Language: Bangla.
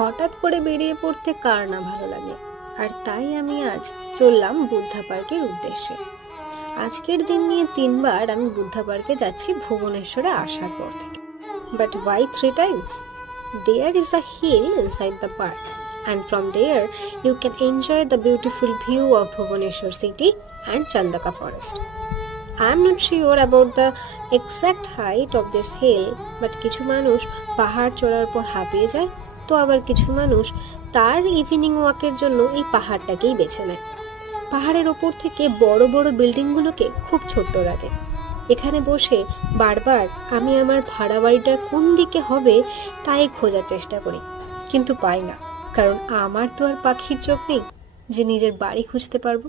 হঠাৎ করে বেরিয়ে পড়তে কার না ভালো লাগে। আর তাই আমি আজ চললাম বুদ্ধা পার্কের উদ্দেশ্যে। আজকের দিন নিয়ে 3বার আমি বুদ্ধা পার্কে যাচ্ছি ভুবনেশ্বরে আসার পর থেকে। But why 3 times? There is a hill inside the park and from there you can enjoy the beautiful view of Bhubaneswar city and Chandaka forest. I am not sure about the exact height of this hill, but কিছু মানুষ পাহাড় চড়ার পর হাঁপিয়ে যায়, তো আবার কিছু মানুষ তার ইভিনিং ওয়াকের জন্য এই পাহাড়টাকেই বেছে নেয়। পাহাড়ের ওপর থেকে বড় বড় বিল্ডিংগুলোকে খুব ছোট্ট লাগে। এখানে বসে বারবার আমি আমার ভাড়া বাড়িটা কোন দিকে হবে তাই খোঁজার চেষ্টা করি, কিন্তু পাই না, কারণ আমার তো আর পাখির চোখ নেই যে নিজের বাড়ি খুঁজতে পারবো।